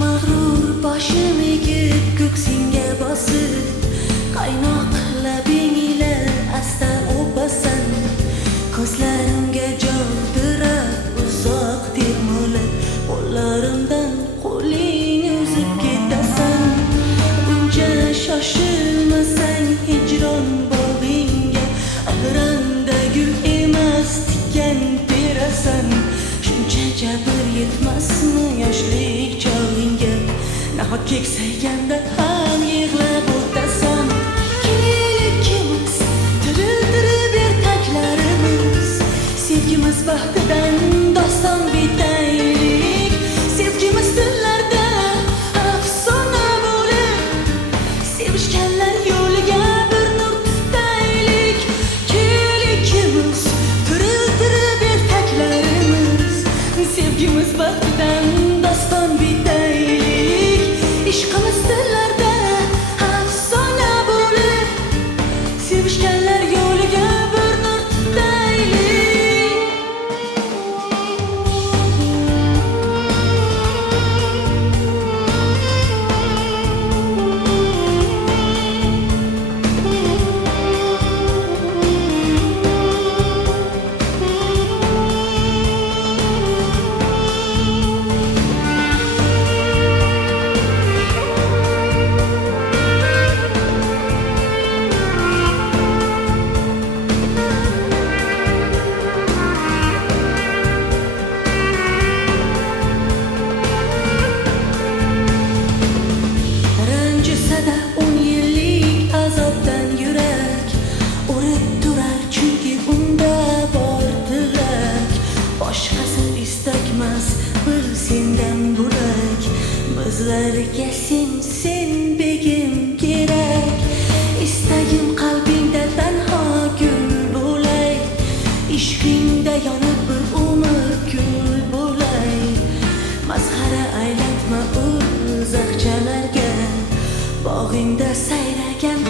Mag'rur boshim egib ko'ksingga bosib, qaynoq labing ila asta o'pasan. Ko'zlarimga jovdirab uzoq termulib, qo'llarimdan qo'ling uzib ketasan. Uncha shoshilmasang hijron bog'ingga, ahranda gul emas tikan terasan. Shuncha jabr yetmasmi yoshlik chog'ingga, nahot keksayganda ham yig'lab o'tasan. Kelaylikimiz tiriltirib ertaklarimiz, sevgimiz baxtidan doston bitaylik. Sevgimiz tillarda afsona bo'lib, sevishganlar yo'liga bir nur tutaylik. Kelaylikimiz tiriltirib ertaklarimiz, sevgimiz baxtidan doston bitaylik. Ishqimiz tillarda afsona bo'lib, sevishganlar yo'liga bir nur tutaylik. Ranjisada 10 yillik azobdan yurak urib turar, chunki unda bor tilak. Boshqasi istakmas bir sendan burak, bizlarga sen begim kerak. Istagim qalbingda tanho gul bo'lay, ishqingda yonib bir umr kul bo'lay. Mazhara aylatma uzoqchalarga, bog'ingda sayragan